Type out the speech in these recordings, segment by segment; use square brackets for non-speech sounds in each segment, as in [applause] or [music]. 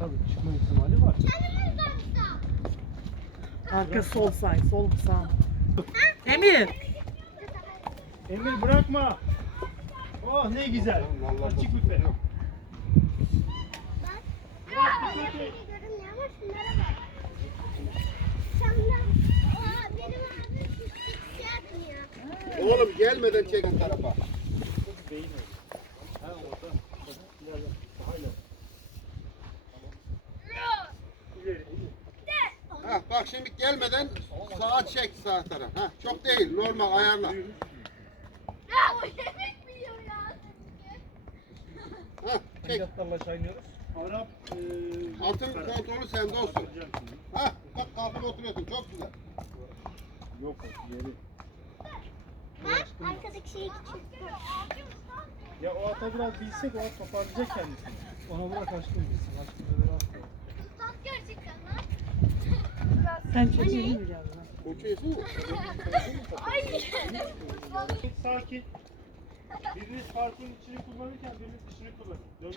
Tabii çıkma ihtimali var. Arka evet. sol say, sol sağ. Ha, Emir. Emir bırakma. Oh ne güzel. Açık bir fer. Oğlum gelmeden çekin tarafa. bak şimdi gelmeden sıfır, saat sıfır, çek sağ taraf. Ha, çok değil normal ayarla. Ya o yemek mi ya? ha, çek. Arap e, altın kontrolü sende olsun. Ha, bak kalk, kalkıp oturuyorsun. Çok güzel. Yok, yeri. Arkadaki şey küçük. Ya o ata biraz bilsek o toparlayacak kendisi. Ona bırak aşkım bilsin. Aşkım öyle rahat sen çekeyim hani? mi biraz [laughs] [laughs] Sakin. Biriniz parfümün içini kullanırken biriniz dışını kullanır. Anne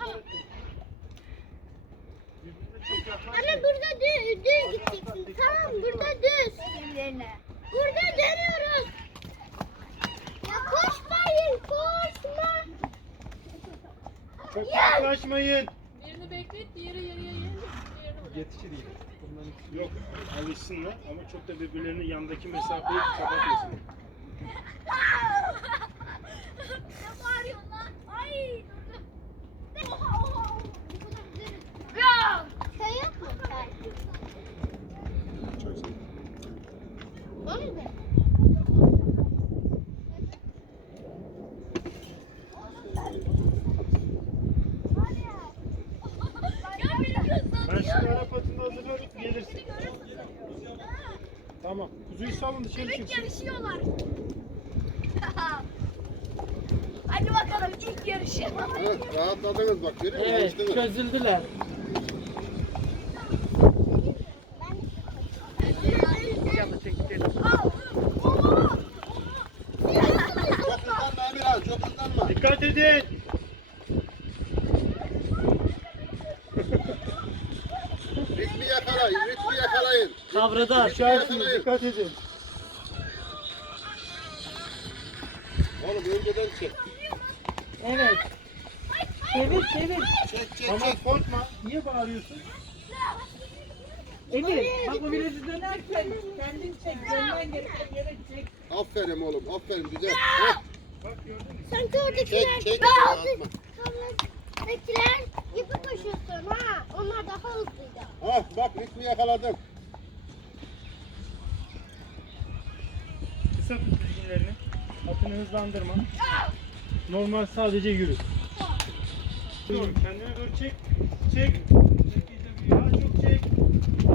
tamam. [laughs] burada düz, düz gittik. Tamam burada düz. [laughs] burada dönüyoruz. Ya koşmayın, koşma. Koşmayın. Birini beklet, diğeri yere yere. Yetişir yine bunların yok alışsınlar ama çok da birbirlerinin yandaki oh mesafeyi kapatmasınlar. Başka araba Tamam. Kuzuyu salın dışarı evet, çıksın. Direkt yarışıyorlar. [laughs] Hadi bakalım ilk yarışı. Evet, rahatladınız bak. Yürü, evet, geçtiniz. çözüldüler. [laughs] al, al, al, al, al. [laughs] Dikkat edin. Sabreder. Rica etsiniz. Dikkat edin. Oğlum önceden çek. Evet. Çevir evet, çevir. Evet. Çek çek Ama çek korkma. B Niye bağırıyorsun? Emir evet, bak bu virüsü dönerken kendin çek. Dönmen gereken yere çek. Aferin oğlum aferin güzel. Ya. Bak gördün, mü? Sanki oradakiler. Çek çek. Ben aldım. Tekiler yıkı koşuyorsun ha. Onlar daha hızlıydı. Ah bak ritmi yakaladım. kısa tut dizginlerini. Atını hızlandırma. Normal sadece yürü. Doğru. Kendine doğru çek. Çek. Sıfır. Çek. Sıfır. Çek. Sıfır. Çek. Sıfır. Çek. Sıfır. Çek.